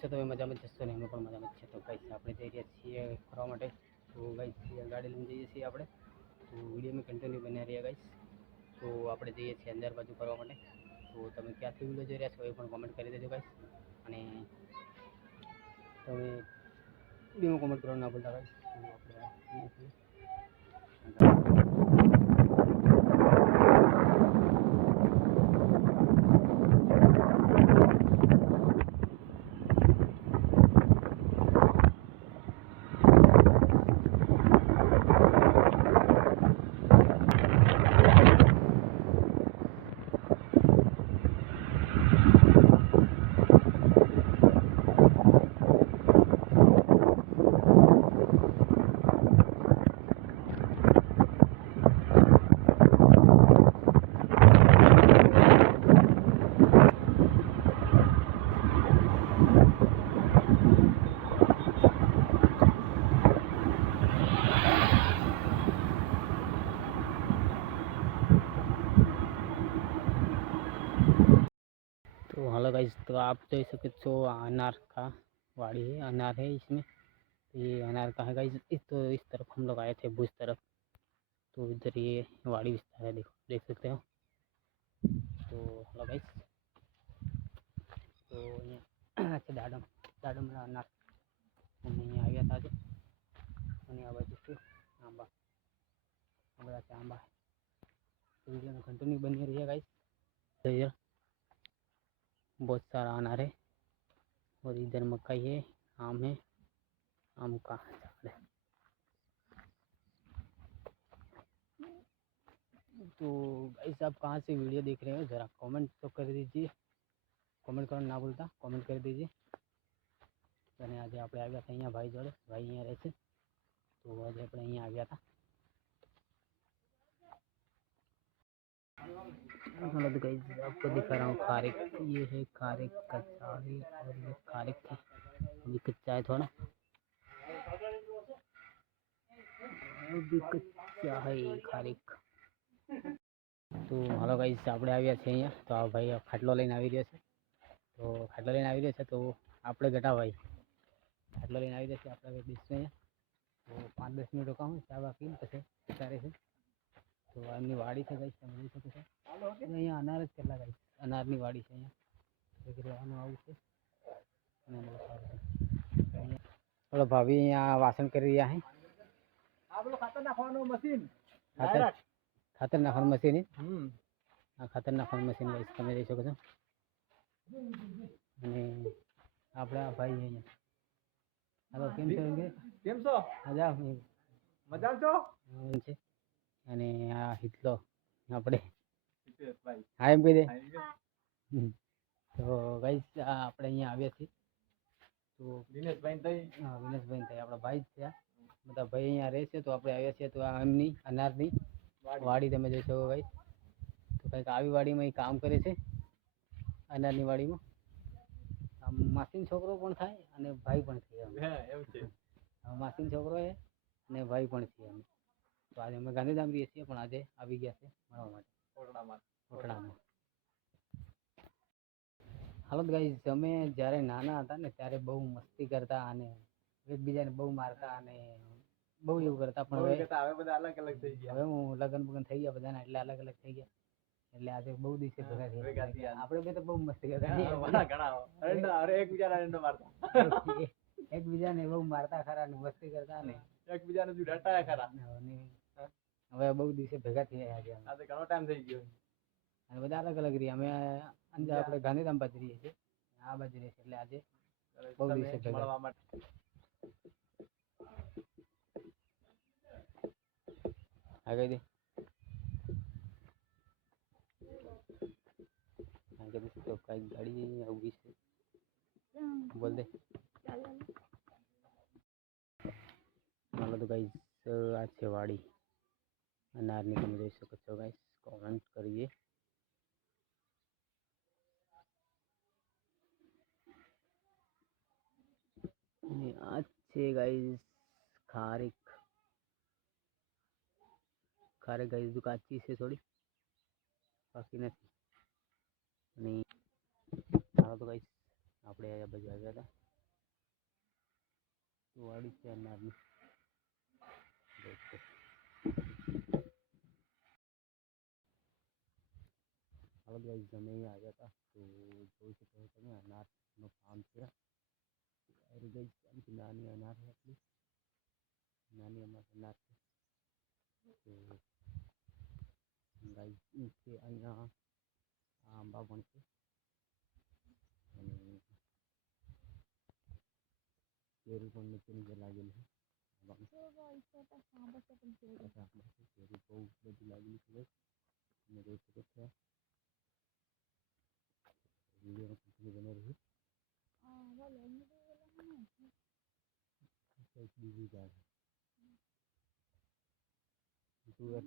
છે તો મજામાં જશો ને અમે પણ મજામાં છે. તો ગાઈસ આપણે જઈ રહ્યા છીએ ફરવા માટે. તો ગાઈસ ગાડી લઈને જઈએ છીએ આપણે. તો વિડીયોમાં કન્ટિન્યુ બન્યા રહ્યા ગાઈસ. તો આપણે જઈએ છીએ અંદર બાજુ ફરવા માટે. તો તમે ક્યાંથી વિડીયો જોઈ રહ્યા છો એ પણ કોમેન્ટ કરી દેજો ગાઈસ. અને તમે વિડીયોમાં કોમેન્ટ કરવાનું ના ભૂલતા ગાઈસ. તો આપણે જઈએ છીએ. तो हेलो गाइस, तो आप देख सकते हो अनार का वाड़ी है, अनार है इसमें। ये अनार का है गाइस। इस तरफ हम लोग आए थे, भुज तरफ। तो इधर ये वाड़ी विस्तार है, देखो देख सकते हो। तो हेलो गाइस, तो यहाँ अच्छा दाडम दाडम अनार અમે અહીંયા આવ્યા હતા આજે. અને આ બાજુ છે આંબા, બધા છે આંબા. तो वीडियो में कंटिन्यू बनी रही है गाइस. तो इधर बहुत सारा अनार है और इधर मकई है, आम है, आम का झाड़ है. तो गाइस आप कहाँ से वीडियो देख रहे हो ज़रा कमेंट तो कर दीजिए. कमेंट करना ना भूलता, कमेंट कर दीजिए. અને આજે આપણે આવ્યા હતા અહીંયા ભાઈ જોડે. ભાઈ અહીંયા રહે છે, તો આજે આપણે અહીંયા આવ્યા હતા. हेलो तो गाइस, आपको दिखा रहा हूँ खारिक. ये है खारिक का झाड़ है और ये खारिक है, अभी कच्चा है थोड़ा, अभी कच्चा है खारिक. તો હાલો ગાઈસ, આપણે આવ્યા છીએ અહીંયા. તો આ ભાઈ ખાટલો લઈને આવી રહ્યો છે. તો ખાટલો લઈને આવી રહ્યો છે, તો આપણે ગટા ભાઈ ખાટલો લઈને આવી રહ્યો છે. આપણે બેસીશું અહીંયા. તો 5-10 મિનિટ રોકાવું, ચા બાકી પછી વિચારે છે. તો એમની વાડી છે ગાઈસ, તમે જોઈ શકો છો. અહીંયા અનાર જ કેટલા ગાઈસ, અનારની વાડી છે અહીંયા. રહેવાનું આવું છે. અને બહુ સારું છે. બોલો ભાભી અહીંયા વાસણ કરી રહ્યા છે. ખાતર નાખવાનું મશીન, ખાતર નાખવાનું મશીન. આ ખાતર નાખવાનું મશીન ગાઈસ, તમે જોઈ શકો છો. અને આપણા ભાઈ અહીંયા. હાલો, કેમ છો? કેમ છો? મજા છો? છે. અને આ હિતલો આપણે હા એમ કહી દે. તો ગાઈસ આપણે અહીંયા આવ્યા છીએ. તો દિનેશભાઈ થઈ, હા વિનેશભાઈ થાય આપણા ભાઈ જ છે. બધા ભાઈ અહીંયા રહે છે. તો આપણે આવ્યા છીએ. તો આ એમની અનારની વાડી તમે જોઈ શકો ગાઈસ. તો કંઈક આવી વાડીમાં એ કામ કરે છે, અનારની વાડીમાં. આમ માસીન છોકરો પણ થાય અને ભાઈ પણ થાય. એમ છે. માસીન છોકરો છે અને ભાઈ પણ છે અમે. તો આજે અમે ગાંધીધામ રહીએ છીએ, પણ આજે આવી ગયા છે મળવા માટે કોટડામાં. હાલો ગાઈસ, અમે જ્યારે નાના હતા ને ત્યારે બહુ મસ્તી કરતા અને એકબીજાને બહુ મારતા અને બહુ એવું કરતા. પણ હવે બધા અલગ અલગ થઈ ગયા. હવે હું લગ્ન થઈ ગયા બધાના, એટલે અલગ અલગ થઈ ગયા. એટલે આજે બહુ દિવસે ભેગા થયા. આપણે બે તો બહુ મસ્તી કરતા, એકબીજાને બહુ મારતા ખરા ને મસ્તી કરતા ને એકબીજાને ડટાયા ખરા. હવે બહુ દિવસે ભેગા થયા આજે. ઘણો ટાઈમ થઈ ગયો. અને બધા અલગ અલગ રહીએ. અમે અંદર આપણે ગાંધીધામ બાજુ રહીએ છીએ, આ બાજુ રહીએ છીએ. એટલે આજે બહુ દિવસે ભેગા માટે. હા કહી દે, હા કહી દે. તો કઈ ગાડી ઊભી છે, બોલ દે. હાલો તો ગાઈસ, આ છે વાડી અનારની, તમે જોઈ શકો છો ગાઈસ. કોમેન્ટ કરીએ. અને આ છે ગાઈસ ખારેક. ખારેક ગાઈસ જો કાચી છે થોડી, બાકી નથી. અને હાલો તો ગાઈસ, આપણે આ બાજુ આવ્યા હતા. વાડી છે અનારની દોસ્તો. હાલો ગાઈસ, અમે અહીંયા આવ્યા હતા તો જોઈ શકો છો તમે અનારનો ફાર્મ છે. અરે ગાઈસ, આમથી નાની અનાર છે, આટલી નાની અનાર છે. તો ગાઈસ છે અહીંયા આંબા પણ છે અને કેરી પણ નીચે નીચે લાગેલી છે. કેરી બહુ બધી લાગેલી છે ગાઈસ, તમે જોઈ શકો છો. વિડીયોમાં કંઈક બને રહી કંઈક બીજું જાય તુવેર